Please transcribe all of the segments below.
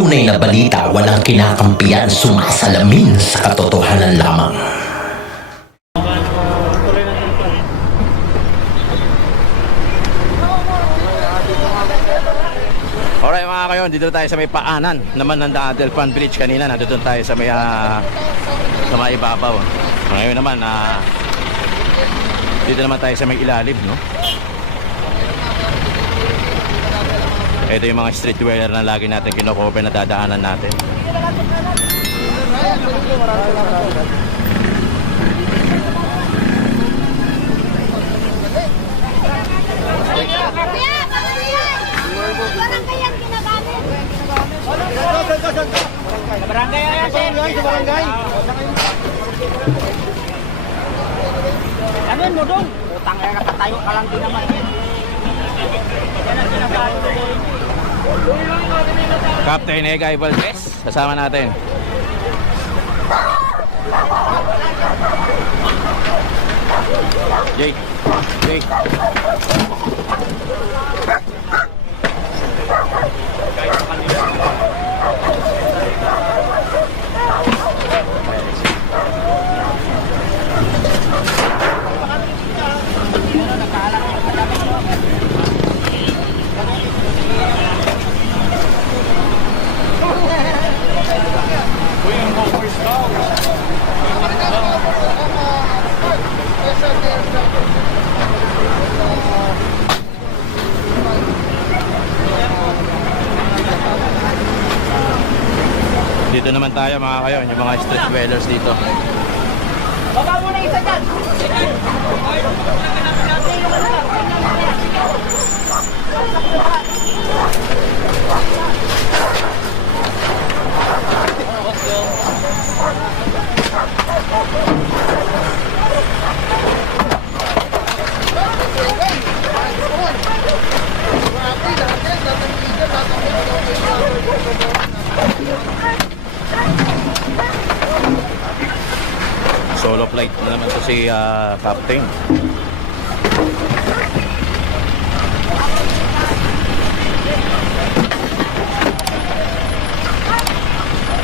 tunay na balita walang kinakampiyan sumasalamin sa katotohanan lamang. Alright mga kayon, dito tayo sa may paanan naman ng Adelpan Bridge kanina. Nandito tayo sa may ah, sa may ibabaw. Ngayon naman, ah, dito naman tayo sa may ilalim, no? Ito yung mga street dweller na lagi natin kinocover na dadaanan natin. Barangay ang ginagamit. Barangay yan, sir. Barangay. Ano mo dong? Utang na nakatayo ka lang din naman. Captain Egay Valdez, kasama natin. Jay, Jay. Dito naman tayo mga kayo, yung mga street dwellers dito. Baba mo na isa dyan. Solo flight na naman to si ah, Captain.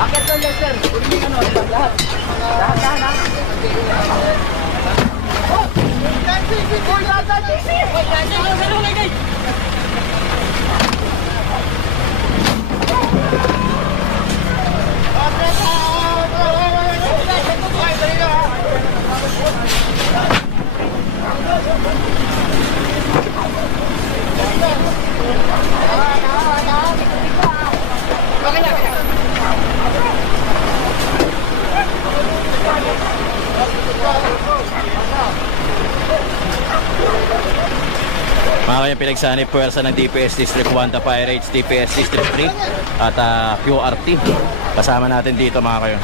Akit doon yan, sir. Yung ano, lahat. Lahat, lahat, ha? 啊！这车啊，现在全都快死了。Mga kanyang pinagsani puwersa ng DPS District 1, The Pirates, DPS District 3 at ah, QRT. Kasama natin dito mga kayo.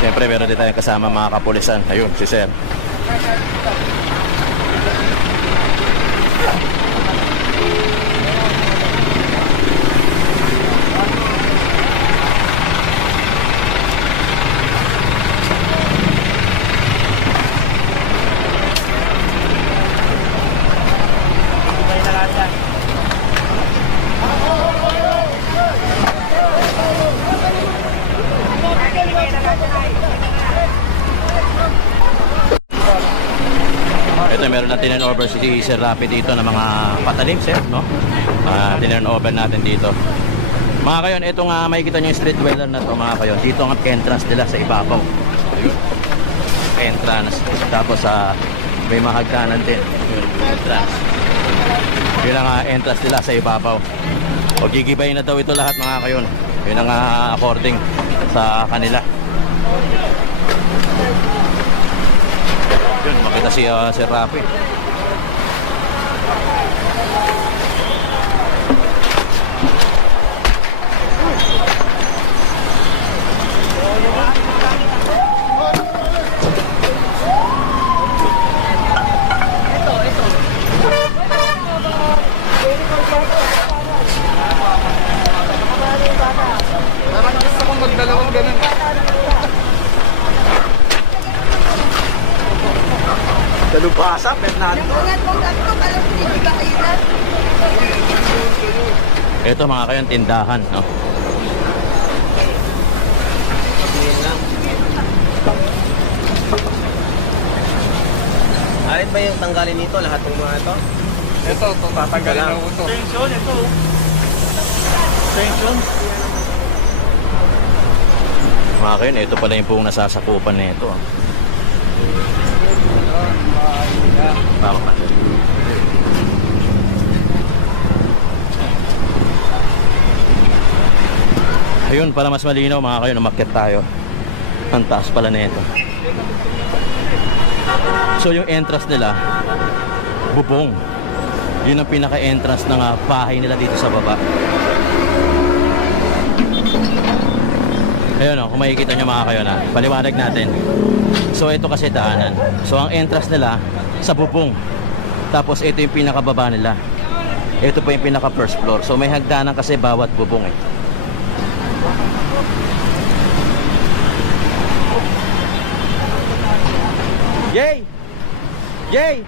Siyempre meron din tayong kasama mga kapulisan. Ayun, si Sir. Ito meron na tinan over si Sir Rapi dito ng mga patalim sir, no? Ah, tinan over natin dito. Mga kayon, ito nga makikita niyo yung street dweller na to mga kayon. Dito ang entrance nila sa ibabaw. Ayun. Entrance. Tapos sa may mga hagdanan din. Entrance. Yun ang ah, entrance nila sa ibabaw. O gigibay na daw ito lahat mga kayon. Yun ang ah, according sa kanila. Yun, makita si uh, Sir Rafi. Parang gusto kong magdalawang ganun. Dalubasa, Fernando. Ulat mo lang ito, alam mo, hindi ba kayo na? Ito mga kayo, tindahan. No? Kahit ba yung tanggalin nito, lahat ng mga ito? Ito, ito, tatanggalin na ito. Tension, ito. Tension. Mga kayo, ito pala yung buong nasasakupan na ito. Bakit pa? Ayun, para mas malinaw mga kayo, umakyat tayo. Ang taas pala na ito. So yung entrance nila, bubong. Yun ang pinaka-entrance ng ah, bahay nila dito sa baba. Ayun o, kung makikita nyo mga kayo na, paliwanag natin. So ito kasi daanan. So ang entrance nila sa bubong. Tapos ito yung pinakababa nila. Ito pa yung pinaka first floor. So may hagdanan kasi bawat bubong eh. Yay! Yay!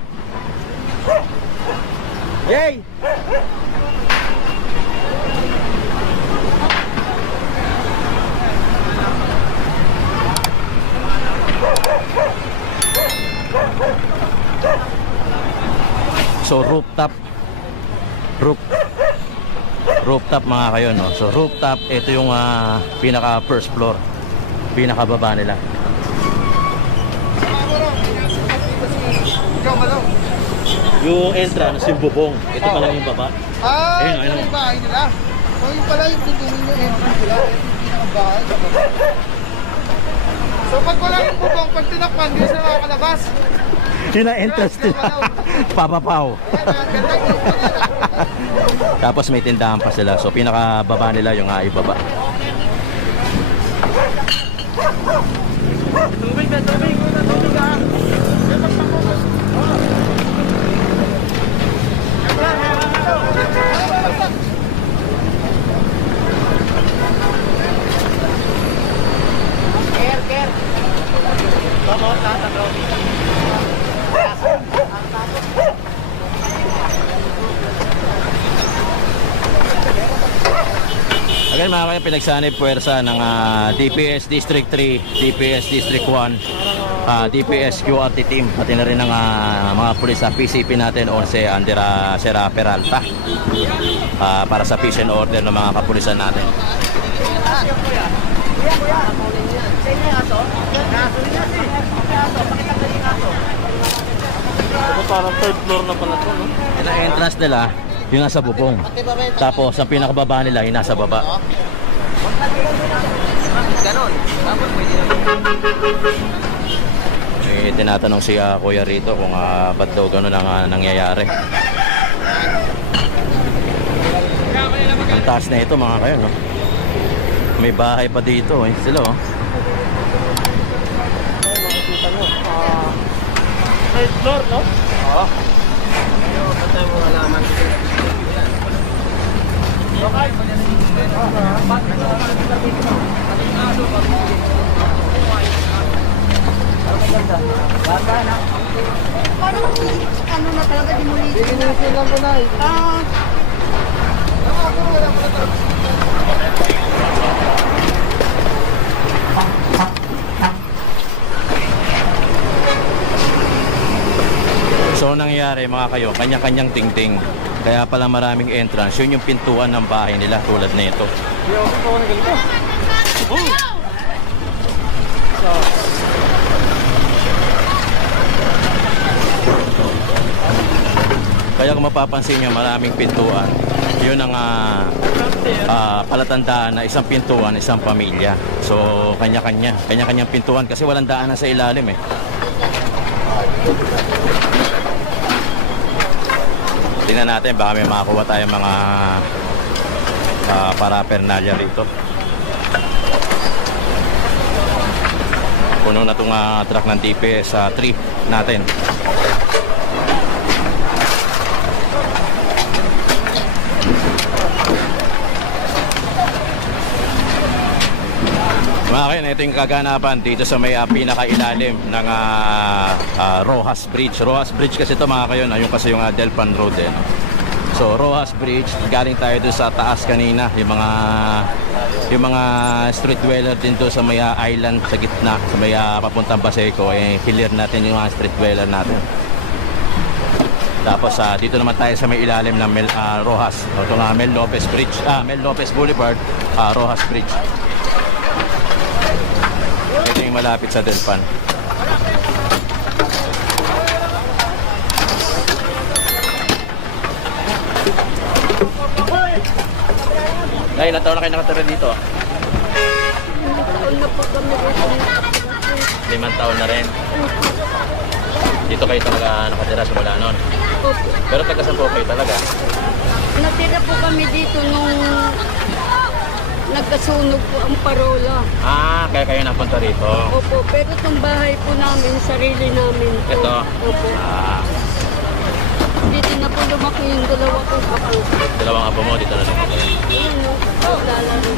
Yay! So rooftop roof rooftop mga kayo no. So rooftop ito yung ah, pinaka first floor. Pinaka baba nila. Ikaw, malaw. Yung entrance yung bubong. Ito pa lang yung baba. Ah, Ayun, ito ayun. yung bahay nila. So, yung pala yung tutunin yung entrance nila. Ito yung pinakabahay sa baba. So, pag wala yung bubong, pag tinakpan, hindi sila makakalabas. Yun ang entrance nila. Papapaw. Bubong. Tapos may tindahan pa sila. So pinaka baba nila yung uh, ibaba. Tubig na. Tubig Vamos, tatalo. Again mga kayo, pinagsanib puwersa ng ah, DPS District 3, DPS District 1, ah, DPS QRT team, pati na rin ng ah, mga pulis sa PCP natin, 11 under ah, Sera Peralta, Ah, para sa peace and order ng mga kapulisan natin. Kuya, kuya. Sa inyo yung aso? Aso niya si. Aso, pakitanggal yung aso. Parang third floor na pala ito, no? Yung entrance nila, yung nasa bubong. Tapos ang pinakababa nila, yung nasa baba. Bakit ganon? Tapos. May tinatanong si ah, Kuya rito kung uh, ba't daw gano'n ang ah, nangyayari. Ang taas na ito mga kayo, no? May bahay pa dito, eh. Sila, oh. Makikita nyo. ah, third floor, no? Oo. Ba't tayo mo alaman? Parang ano na talaga, demolition na. Linisin lang ko na eh. Ah, So, ang nangyayari mga kayo, kanya-kanyang tingting. Kaya pala maraming entrance. Yun yung pintuan ng bahay nila tulad na ito. Hindi ako ko na ganito. Kaya kung mapapansin nyo, maraming pintuan. Yun ang ah, ah, palatandaan na isang pintuan, isang pamilya. So, kanya-kanya. Kanya-kanyang pintuan kasi walang daanan sa ilalim eh. Tingnan natin, baka may makakuha tayong mga uh, paraphernalia rito. Puno na itong ah, truck ng TPS sa 3 natin. Mga kayo, ito yung kaganapan dito sa may ah, pinakailalim ng ah, ah, Rojas Bridge. Rojas Bridge kasi ito mga kayo, no? yung kasi yung ah, Delpan Road eh. no? So Rojas Bridge, galing tayo doon sa taas kanina, yung mga yung mga street dweller din doon sa may ah, island sa gitna, sa may ah, papuntang Baseco, eh clear natin yung mga street dweller natin. Tapos ah, dito naman tayo sa may ilalim ng Mel, ah, Rojas. Ito nga Mel Lopez Bridge, ah, Mel Lopez Boulevard, ah, Rojas Bridge. Malapit sa Delpan. Dahil ilang taon na kayo nakatira dito? Limang taon na rin. Dito kayo talaga nakatira simula noon. Pero taga saan po kayo talaga? Natira po kami dito nung nagkasunog po ang parola. Ah, kaya kayo napunta rito. Opo, pero itong bahay po namin, sarili namin po. Ito? Opo. Ah, Dito na po lumaki yung dalawa kong apo. dalawang apo mo dito na lumaki. Ayun, no? Naglalaro.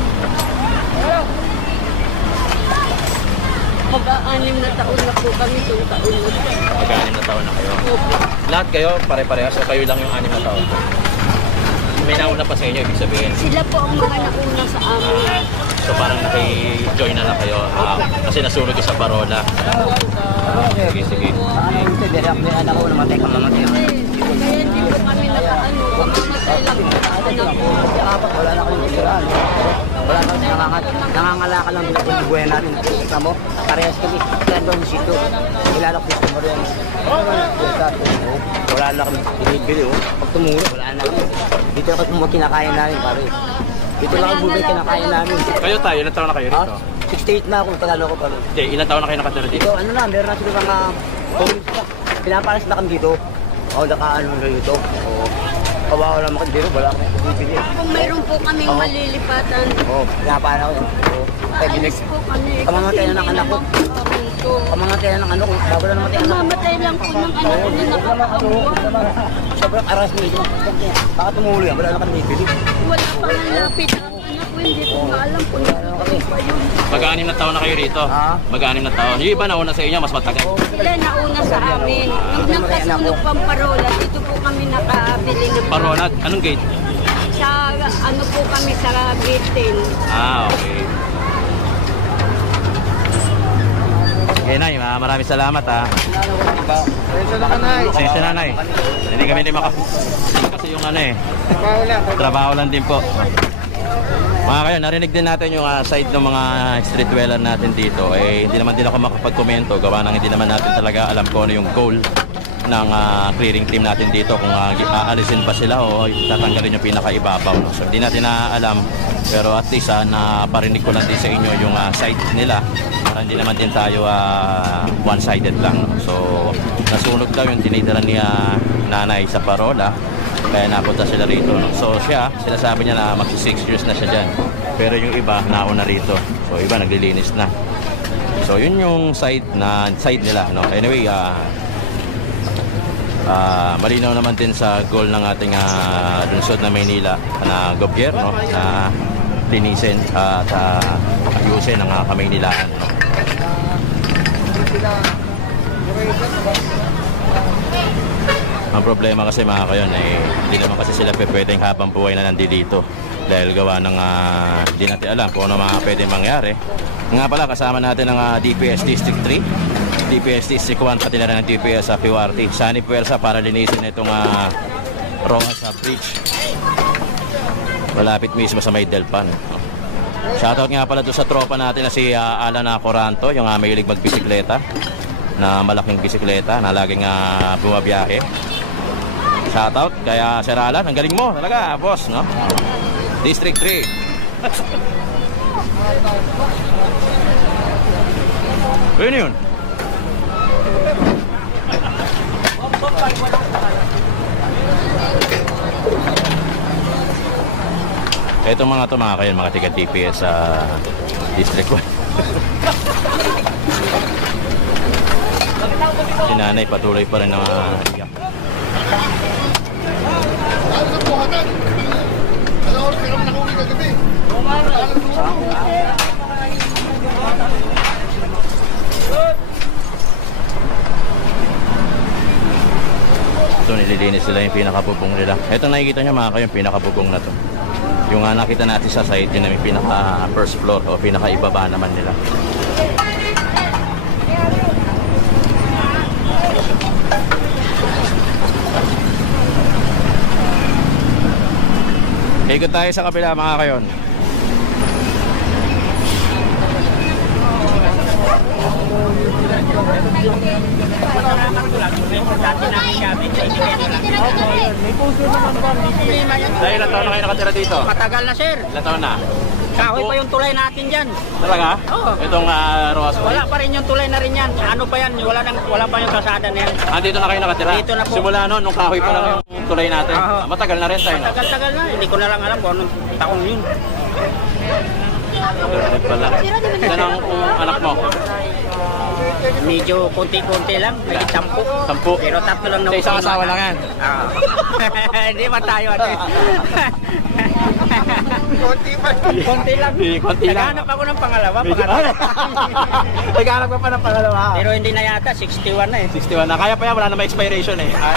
Mag-aanim na taon na po kami itong taon na. to. Mag-anim na taon na kayo. Opo. Lahat kayo pare-parehas so kayo lang yung anim na taon. May nauna pa sa inyo, ibig sabihin. Sila po ang mga nauna sa amin. So parang naki-join na lang kayo ah, kasi nasunog yung sa Parola. Sige, sige. Hindi, dahil ako may anak ko namatay ka mamatay kaya hindi po kami nakaano, kamamatay lang anak ko. Apat, wala na akong titirahan. Wala na nangangat, nangangalakal lang din ang buhay natin. Kita mo, parehas kami. Kaya doon si Sito, kilala ko si Marian. Wala na kami binibili. oh. Pag tumuro, wala na kami. Dito ako mo kinakain namin, pare. Dito lang ang buhay kinakain namin. Kayo tayo, ilang taon na kayo Ha? rito? 68 na ako, tagal ako pare. Hindi, ilang taon na kayo nakatira dito? Dito, ano na, meron na sila mga na. Pinapalas na kami dito. O, nakaano na dito. O, kawawa lang ako dito, wala akong bibili. Kung mayroon po kaming Oo. malilipatan, O, pinapala ko. O, kaya binig. alis po kami. Kamamatay na ng anak ko. Kami na ng ano ko, bago na namatay ang anak ko. Kamamatay lang po ng anak ko na nakakaabuan. Sobrang aras nito. Baka tumulo yan, wala na kami bibili. Wala pa nga napit ang anak ko, hindi ko nga alam kung ano yun. Mag-anim na taon na kayo rito? Ha? Mag-anim na taon. Yung iba nauna sa inyo, mas matagal. Sila nauna sa amin. Nung nagkasunog pang parola, dito po kami nakabili ng Parola, anong gate? Sa ano po kami sa gate 10. Ah, okay. Okay, Nay. ma- Maraming salamat, ha. Ayun na ka na. Pasensya na, Nay. Hindi kami din maka... Kasi yung ano eh, Trabaho lang. trabaho lang din po. Mga kayo, narinig din natin yung ah, side ng mga street dweller natin dito. Eh, hindi naman din ako makapag-komento. Gawa ng hindi naman natin talaga alam ko ano yung goal ng ah, clearing team natin dito. Kung gi- aalisin ba sila o tatanggalin yung pinakaibabaw. No? So, hindi natin na alam. Pero at least, ah, naparinig ko lang din sa inyo yung ah, side nila. Para hindi naman din tayo ah, one-sided lang. So, nasunog daw yung tinitira ni ah, nanay sa parola. Kaya napunta sila rito. No? So siya, sinasabi niya na magsi 6 years na siya dyan. Pero yung iba, nauna rito. So iba, naglilinis na. So yun yung side na side nila. No? Anyway, ah ah, malinaw naman din sa goal ng ating ah, lungsod na Maynila na gobyerno na linisin at uh, ayusin ang uh, Kamaynilaan. No? Ang problema kasi mga kayon eh hindi naman kasi sila pwedeng habang buhay na nandito dahil gawa ng ah, hindi natin alam kung ano mga pwedeng mangyari. Nga pala kasama natin ang ah, DPS District 3, DPS District 1 pati na ang DPS sa PURT. Sani Puwersa para linisin itong uh, sa Bridge. Malapit mismo sa may Delpan. Shoutout nga pala doon sa tropa natin na si ah, Alan Coranto, yung uh, mahilig magbisikleta na malaking bisikleta na laging uh, bumabiyahe. Shoutout kaya Sir Alan, ang galing mo talaga, boss, no? District 3. Ano yun? Ito mga to mga kayo, mga tiga TPS sa District 1. si nanay patuloy pa rin iyak. Naman nakauwi kagabi? Ito, nililinis sila yung pinakabubong nila. Ito nakikita nyo mga kayo, yung pinakabubong na to. Yung uh, nakita natin sa site, yun yung pinaka first floor o pinaka ibaba naman nila. Ikot tayo sa kabila mga kayon. Dahil ilang taon na kayo nakatira dito? Matagal na sir. Ilang taon na? Kahoy pa yung tulay natin dyan. Talaga? Oo. Itong uh, Roas Wala pa rin yung tulay na rin yan. Ano pa yan? Wala, nang, wala pa yung kasada na yan. Ah, dito na kayo nakatira? Dito na po. Simula noon, nung kahoy pa lang yung tulay natin. Oo. Ah, Matagal na rin tayo, no? Tagal-tagal na. Hindi ko na lang alam kung anong taong yun. Ganun pala. Ilan ang um, anak mo? Medyo konti-konti lang. May sampu. Sampu. Pero tatlo lang Sa isang asawa lang yan? Ah. Hindi man tayo ate. Konti pa. konti lang. Hindi, konti lang. Naghanap ako ng pangalawa. pangalawa. Naghanap ka pa ng pangalawa. Pero hindi na yata. 61 na eh. 61 na. Kaya pa yan, wala na may expiration eh. Ah,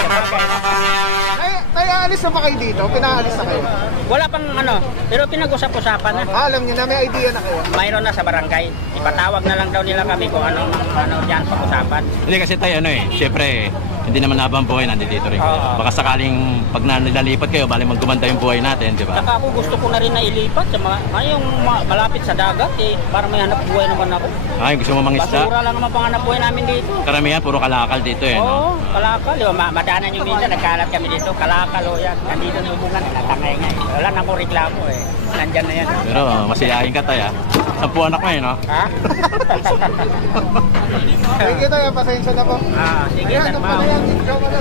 Ay, kaya alis na ba kayo dito? Pinaalis na kayo? Wala pang ano. Pero pinag-usap-usapan na. Ah, alam niyo na, may idea na kayo. Mayroon na sa barangay. Ipatawag na lang daw nila kami kung anong ano diyan pag-usapan. Hindi kasi tayo ano eh, syempre hindi naman habang buhay nandito rin kayo. Oo. Baka sakaling pag na nilalipat kayo, bali magkumanda yung buhay natin, di ba? Saka ako gusto ko na rin na ilipat sa mga ay, yung ma- malapit sa dagat eh para may hanap buhay naman ako. Ay, gusto mo mangisda? Basura lang naman pang hanap buhay namin dito. Karamihan, puro kalakal dito eh, Oo, no? kalakal. Yung ma- madanan yung minsan, nagkalat kami dito. Kalakal o yan. Nandito na hubungan, natangay nga eh. Wala na akong reklamo eh. Nandyan na yan. Pero masiyahin ka tayo, ah. Sampu anak mo eh, no? Ha? You tayo, pasensya na po. ah, sige, Ayan, ito pala yan. Ikaw pala.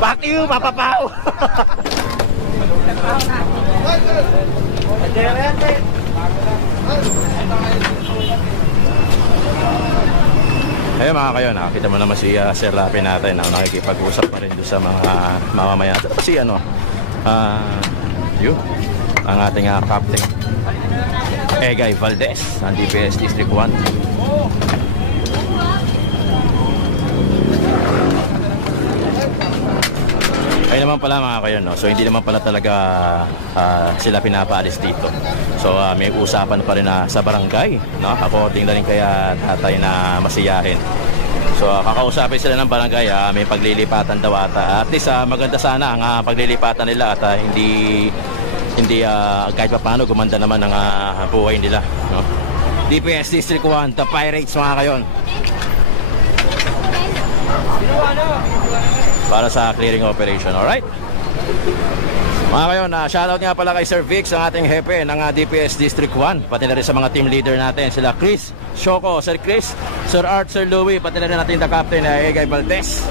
Back you, papapaw! Ayun mga kayo, nakakita mo naman si uh, Sir Rapi natin na nakikipag-usap pa rin doon sa mga mamamayan. Kasi ano, ah, yun, ang ating uh, captain. Egay Valdez, ng DPS District 1. Ay naman pala mga kayo, no? So hindi naman pala talaga ah, sila pinapaalis dito. So ah, may usapan pa rin na sa barangay, no? Ako tingnan rin kaya tatay na masiyahin. So ah, kakausapin sila ng barangay, ah, may paglilipatan daw ata. At least ah, maganda sana ang ah, paglilipatan nila at ah, hindi hindi ah, kahit pa paano gumanda naman ang ah, buhay nila, no? DPS District 1, the Pirates mga kayon. para sa clearing operation. Alright? Mga kayo, na shoutout nga pala kay Sir Vix, ang ating hepe ng ah, DPS District 1. Pati na rin sa mga team leader natin, sila Chris, Shoko, Sir Chris, Sir Art, Sir Louie, pati na rin natin the captain na Egay Valdez.